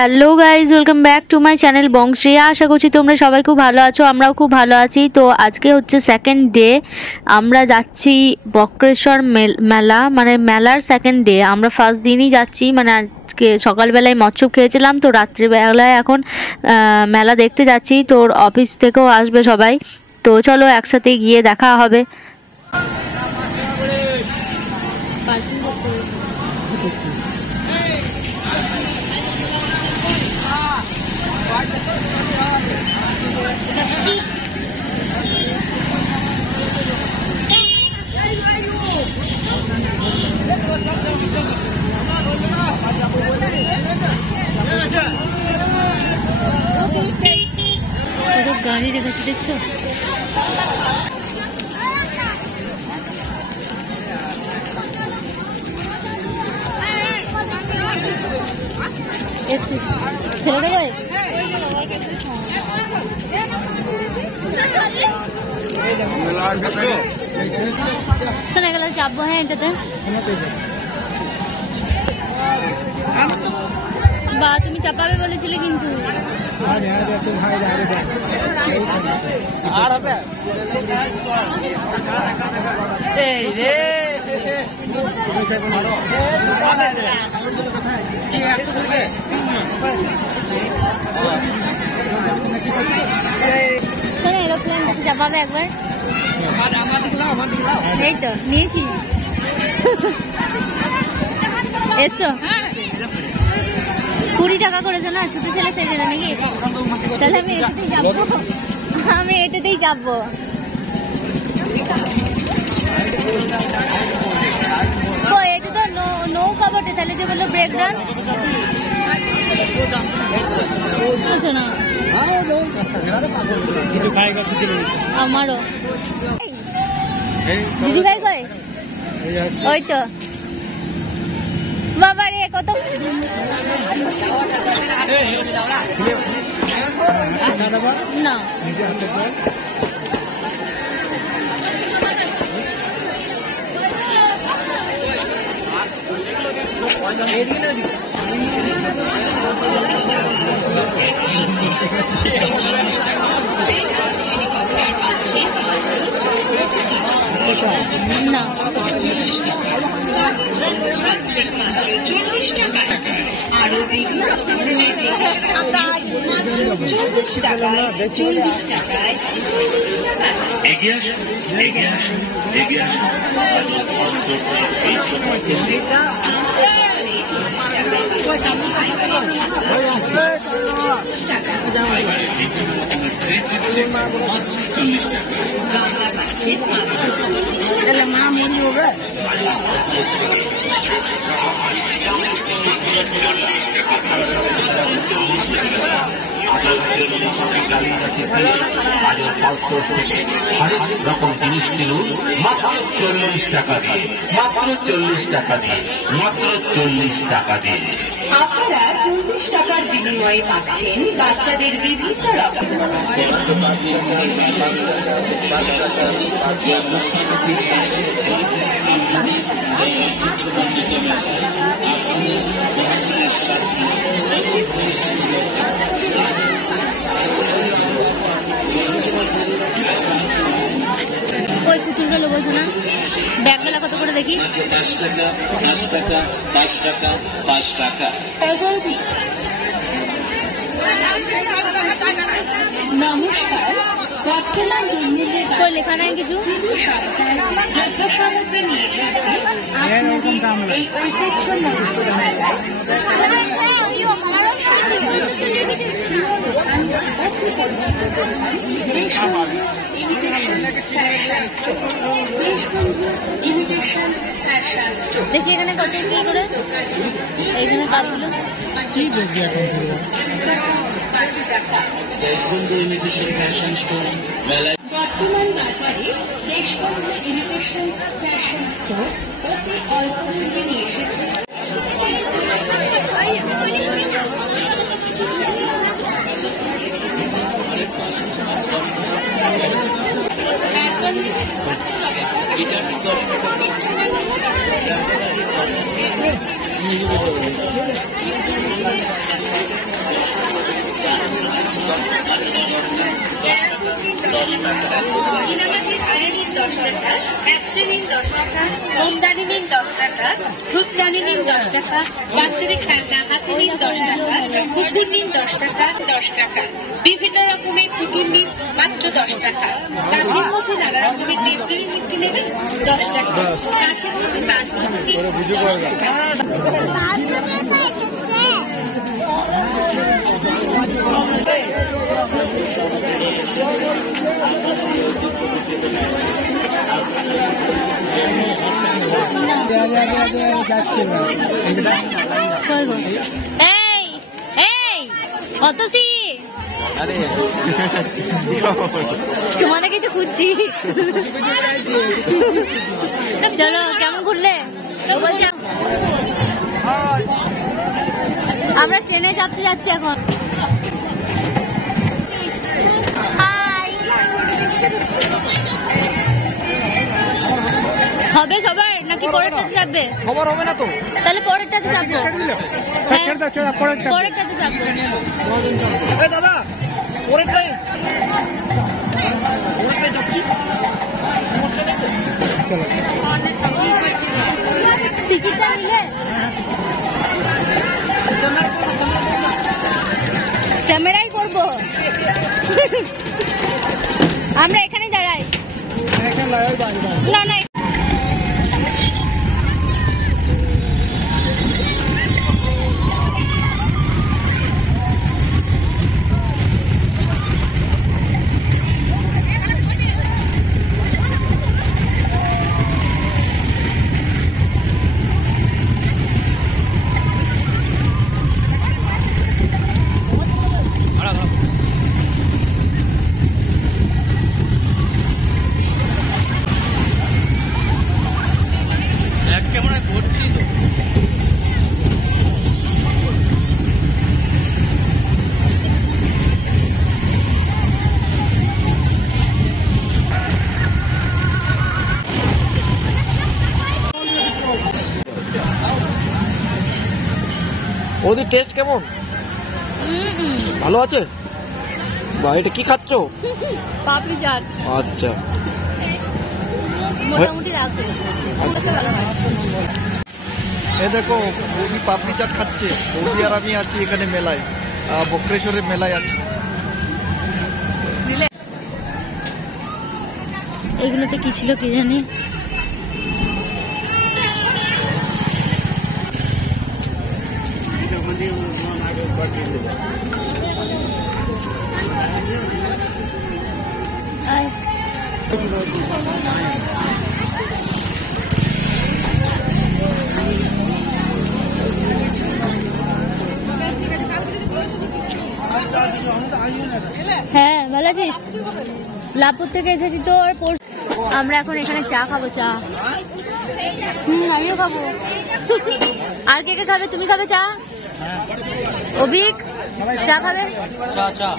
Hello guys, welcome back to my channel Bongshree. আশা করছি তোমরা সবাই খুব ভালো আছো, আমরাও খুব ভালো আছি। তো আজকে হচ্ছে সেকেন্ড ডে, আমরা যাচ্ছি বক্রেশ্বর মেলা, মানে মেলার সেকেন্ড ডে। আমরা ফার্স্ট দিনই যাচ্ছি, মানে আজকে সকালবেলায় মৎস্যপ খেয়েছিলাম, তো রাত্রিবেলায় এখন মেলা দেখতে যাচ্ছি। তোর অফিস থেকেও আসবে সবাই, তো চলো একসাথে গিয়ে দেখা হবে। গাড়ি রেখেছি দেখছো? ছেলেটা যায় শোনা গেল চাপবো। হ্যাঁ, এটাতে বা তুমি চাপাবে বলেছিলে কিন্তু শোনো, এরোপ্লেন চাপাবে একবার। এই তো নিয়েছি, এসো। 20 টাকা করেছে না, ছোট ছেলে সেই জন্য নাকি? তাহলে আমি এটাতেই যাবো, আমি এটাতেই যাবো। এটা তো নৌকা বটে, তাহলে যে বললো ব্রেক ডান্স। শোনো, আমারও দিদি ভাই কই? ওই তো বাবা রে, কত না না রকম জিনিস কিনুন মাত্র 40 টাকা দিয়ে, মাত্র 40 টাকা দিয়ে, মাত্র 40 টাকা দিয়ে। আপনারা 40 টাকার বিনিময়ে পাচ্ছেন বাচ্চাদের বিভিন্ন রকম। ওই পুতুলগুলো বলছো না, ব্যাগগুলো কত করে দেখি? 5 টাকা, 5 টাকা, 5 টাকা, 5 টাকা। নমস্কার, বর্তমান দুর্নীতির কই লেখা নাই কিছু? দ্রব্য সামগ্রী নিয়ে এসেছে আপনাদের এই দেখি এখানে কত কি করে, এইখানে কাপগুলো কি দেখবি এখন? বর্তমান বাজারে দেশবন্ধু ইমিটেশন ফ্যাশন স্টোর অতি অল্প মূল্যে নিয়ে এসেছে। চীনামাটির আড়ি নিন 10 টাকা, একটি নিন 10 টাকা, মোমদানি নিন 10 টাকা, ধূপদানি নিন 10 টাকা, বাৎসরিক খেলনা হাতি নিন 10 টাকা, পুতুল নিন 10 টাকা 10 টাকা, বিভিন্ন রকমের পুতুল নিন মাত্র 10 টাকা, কাঠের মধ্যে নানা রকমের দেবদেবীর মূর্তি নেবেন 10 টাকা, কাঠের মধ্যে বাঁশমূর্তি 10 টাকা। এই এই অতসি তোমাদের কিছু খুঁজছি। চলো কেমন ঘুরলে? আমরা ট্রেনে চাপতে যাচ্ছি এখন। হবে সবার নাকি পরেরটাতে চাপবে? খবর হবে না তো, তাহলে পরেরটাতে চাপবো। পরেরটাতে চাপবো। দাদা পরেরটাই টিকিটটা নিলে ক্যামেরাই করবো। আমরা এখানেই দাঁড়াই। না না ওদের টেস্ট কেমন? ভালো আছে? বা এটা কি খাচ্ছ? পাপড়ি চাট। আচ্ছা মোটামুটি রাখো। এ দেখো বৌদি পাপড়ি চাট খাচ্ছে। বৌদি আর আমি আছি এখানে মেলায়, বক্রেশ্বরের মেলায় আছি। এগুলোতে কি ছিল কি জানি। হ্যাঁ ভালো আছিস? লাভপুর থেকে এসেছি তো। আমরা এখন এখানে চা খাবো। চা আমিও খাবো। আর কে কে খাবে? তুমি খাবে চা? অভিক চা খাবে? চা